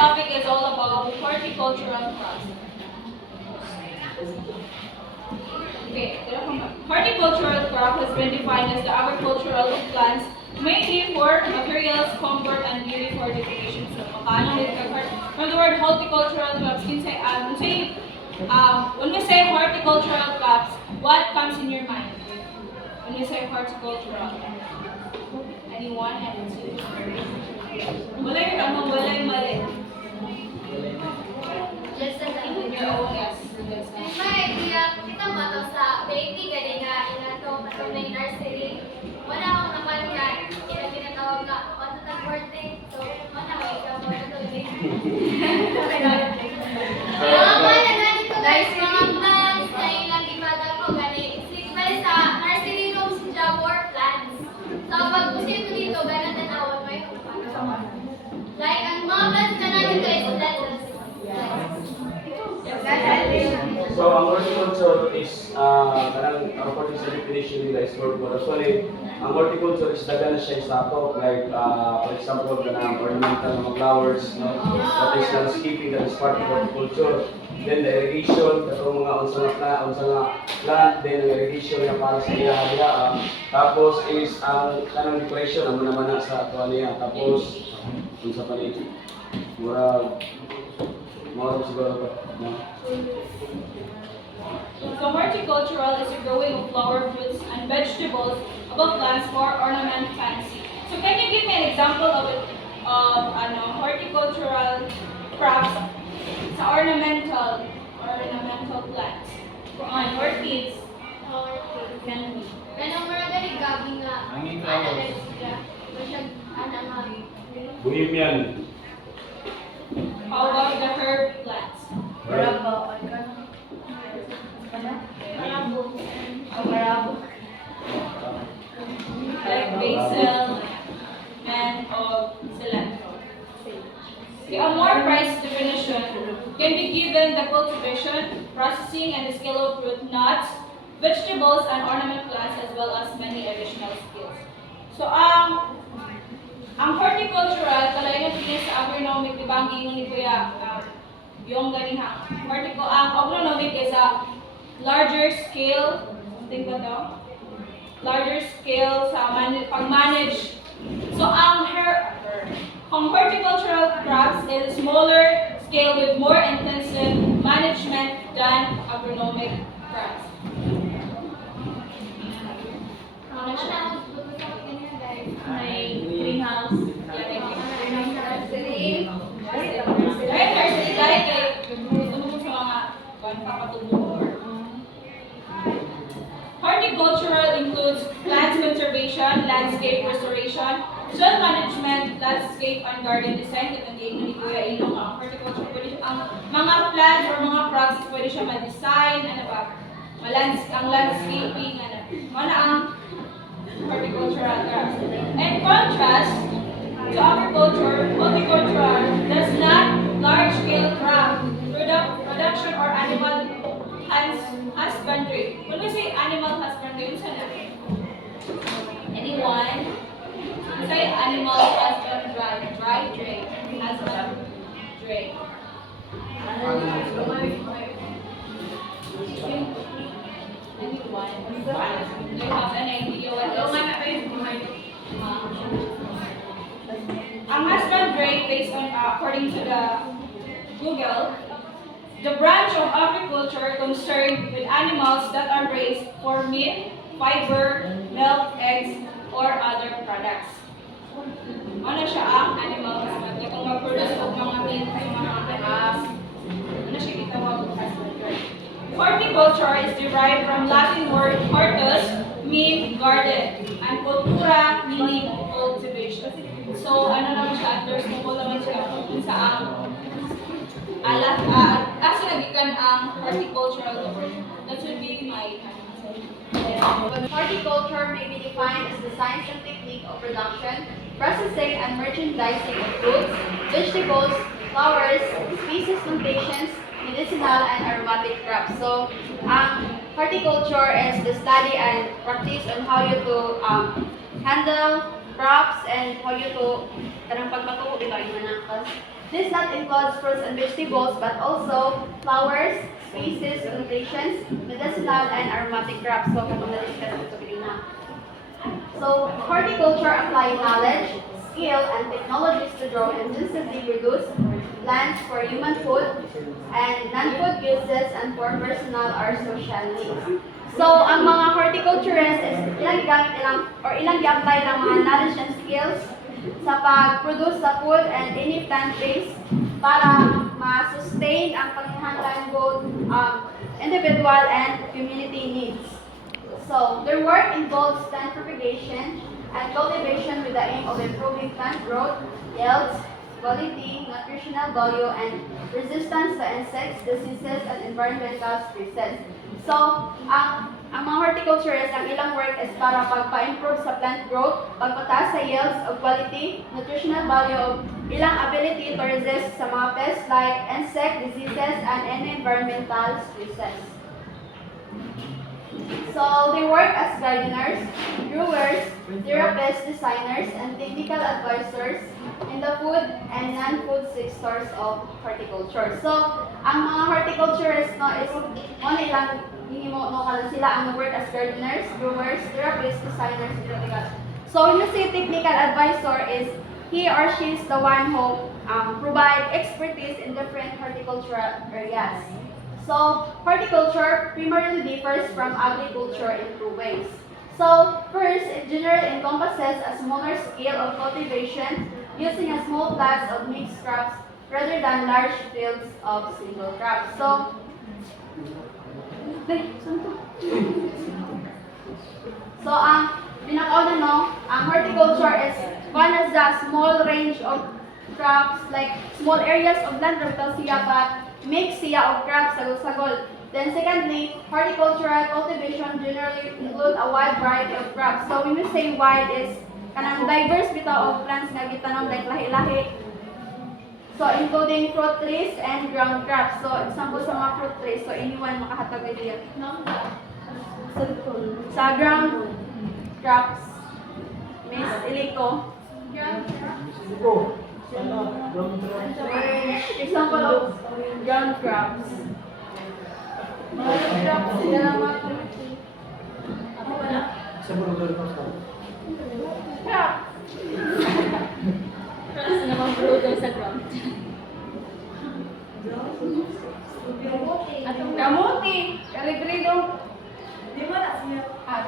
topic is all about horticultural crops. Okay, horticultural crop has been defined as the agricultural plants mainly for materials, comfort, and beauty fortification. So, paano din from the word horticultural crops, when we say horticultural crops, what comes in your mind? When we say horticultural, anyone? Wala yung mali. Just as In your own guess. may idea, kita mo to sa baby, gani nga, inato, katong na nursery. Wala akong naman nga, tinatawag nga, matutag birthday. So, wala ko ikaw mo na to. Mga ganito guys, mga plants na ilang ibagal ko, gani. Bali sa nursery room si Jabor plants. So, pag pusin ko dito, ganun na tawag mo yung like, ang mga plants na natin guys, lettuce. So, ang horticulture is, according sa definition nila is actually, ang horticulture is dagan na siya sa ato, like, for example, ornamental mga flowers, no? That is landscaping, that is part of horticulture. Then the irrigation, katong mga unsa nga plant, then ang irrigation niya para sa iya. Tapos is ang kanang decoration ang naman sa ato niya. Tapos unsa pa ni mura siguro pa, no? So horticultural is the growing of flower, fruits, and vegetables above plants for ornament fancy. So can you give me an example of horticultural crops sa ornamental plants? Orchids. Can be. Ganang mura gali gabi nga. Hanging Ana flowers. gali sila. Masyag ana nga. Bohemian. How about the herb plants? Like basil, mint, or cilantro. A more precise definition can be given the cultivation, processing, and the scale of fruit, nuts, vegetables, and ornament plants, as well as many additional skills. So, ang horticultural, kalayan natin sa agronomic, di ba ang ingon ni Kuya, yung ganihang. Ang agronomic is a larger scale, think ba to? Larger scale sa pag-manage. So, ang horticultural crops is a smaller scale with more intensive management than agronomic crops. Ano siya? May greenhouse. Horticultural includes plant conservation, landscape restoration, soil management, landscape and garden design. Ito ni Kuya Ilong. Ang horticulture, ang mga plants or mga crops, pwede siya ma-design, ang landscaping, mana ang horticultural crops. In contrast to agriculture, horticultural does not large-scale crop production or animal husbandry. When we say animal husbandry, what's that? Anyone? Say animal husbandry. Husbandry. Anyone? Do you have any idea what this is? Ang husbandry, based on according to the Google, the branch of agriculture concerned with animals that are raised for meat, fiber, milk, eggs, or other products. Ano siya ang animal husbandry? Kung mag-produce of mga meat, mga ano siya gitawag husbandry? Horticulture is derived from Latin word hortus, mean garden, and cultura, meaning cultivation. So, ano naman siya, understandable naman siya kung saan kasi nagikan ang horticultural word. That would be my Horticulture may be defined as the science and technique of production, processing, and merchandising of fruits, vegetables, flowers, species plantations, medicinal, and aromatic crops. So, ang horticulture is the study and practice on how you to handle crops and how you to kanang pagpatuo, di ba, yung manakas. This not includes fruits and vegetables, but also flowers, species, plantations, medicinal, and aromatic crops. So, kung na-discuss ito kanina. So, horticulture apply knowledge, skill, and technologies to grow and intensively produce plants for human food and non-food uses and for personal or social needs. So, ang mga horticulturists is ilang gamit ilang i-apply ng mga knowledge and skills sa pag-produce sa food and any plant-based para ma-sustain ang pangangailangan both individual and community needs. So, their work involves plant propagation and cultivation with the aim of improving plant growth, yields, quality, nutritional value, and resistance to insects, diseases, and environmental stresses. So, ang mga horticulturists, ang ilang work is para pagpa-improve sa plant growth, pagpataas sa yields of quality, nutritional value of ilang ability to resist sa mga pests like insect, diseases, and any environmental stresses. So, they work as gardeners, growers, therapists, designers, and technical advisors in the food and non-food sectors of horticulture. So, ang mga horticulturists no, is on ilang hinimo no kana sila ang work as gardeners, growers, therapists, designers, and technical. So, when you say technical advisor is he or she is the one who provide expertise in different horticultural areas. So, horticulture primarily differs from agriculture in two ways. So, first, it generally encompasses a smaller scale of cultivation using a small plots of mixed crops rather than large fields of single crops. So, ang pinakauna no, ang horticulture is one is the small range of crops, like small areas of land rental siya, but mix siya of crops, sagol-sagol. Then secondly, horticultural cultivation generally include a wide variety of crops. So when we say wide is kanang diverse bitaw of plants nga gitanom like lahi-lahi. So including fruit trees and ground crops. So example sa mga fruit trees, so anyone makahatag idea. Sa ground crops, Miss Iliko. Example of ground crops. Ground crops, sila lang mga ano wala? Crop. Kasi naman brutal sa ground. Kamuti, kalibrido.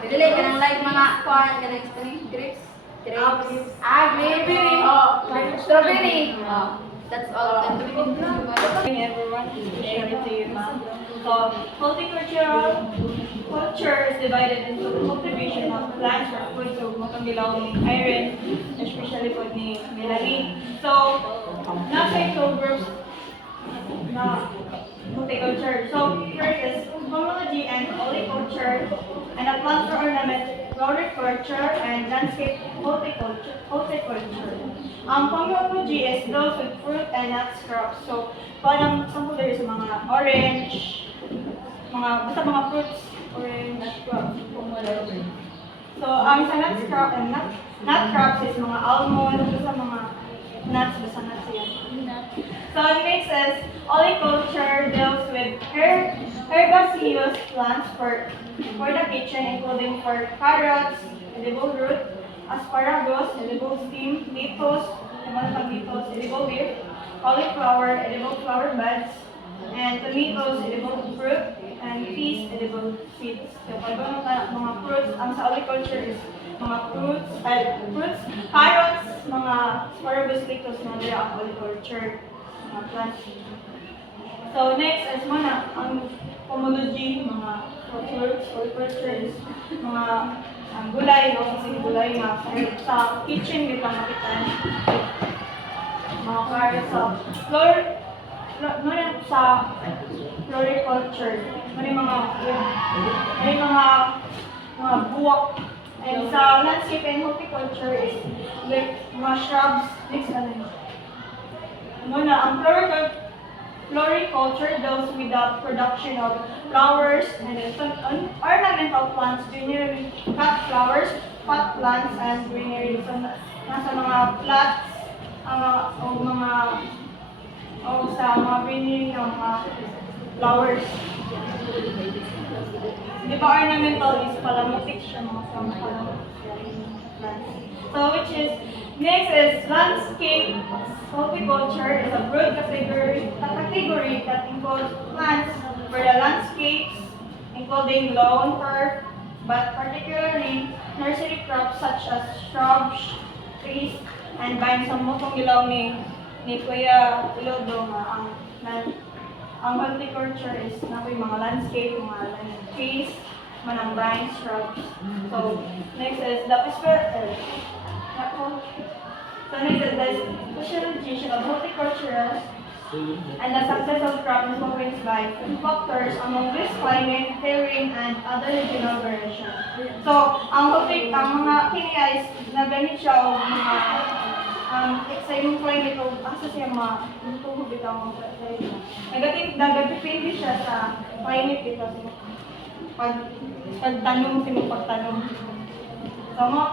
Dili ka ng like mga kuan, ganang grapes. Grapes. Grape. Oh, strawberry. Oh, that's all. Morning, everyone. Especially to you, ma'am. So, horticultural culture is divided into cultivation of plants for food, so mukhang gilawang iron, especially po ni Melanie. So, nasa ito groups na horticulture. So, first is pomology and oliculture, and a plant for ornament, floriculture, and landscape horticulture. Pomology is those with fruit and nuts crops. So, parang sample there sa mga orange, basta mga fruits, orange, nut crops, pomology. So, ang sa nuts crop and nut crops is mga almond, basta mga nuts, basta nuts yan. So, next is oliculture deals with herbaceous plants for the kitchen, including for carrots, edible root, asparagus, edible stem, lettuce, edible leaf, cauliflower, edible flower buds, and tomatoes, edible fruit, and peas, edible seeds. So, pag mga fruits, ang sa oliculture is mga fruits, carrots, mga asparagus, lettuce, mga ang oliculture, mga plants. So, next is ang pomology, mga fruits, horticulture is mga gulay, no? Kasi gulay nga sa kitchen dito makitan. Mga carrots sa floriculture. May mga buwak. And sa landscape and horticulture is like mga shrubs, next ang floriculture deals with the production of flowers and ornamental plants, generally cut flowers, pot plants, and greenery. So, nasa mga plots, mga o sa mga breeding ng mga flowers. Di ba ornamental is palamutik siya mga plants. So which is, next is landscape horticulture is a broad category that includes plants for the landscapes, including lawn, turf, but particularly nursery crops such as shrubs, trees, and vines. Sa mutong ilaw ni Kuya Ilodo nga ang horticulture is na mga landscape, mga trees, manang vines, shrubs. So next is the specialization of horticulture and the success of crop influenced by factors among this climate, terrain, and other regional variation. So, ang mga kini is nagamit siya o mga sa imong climate o asa siya tuhog bitaw mga climate. Nagdepende siya sa climate because pagtanom sa imong pagtanom. So, mga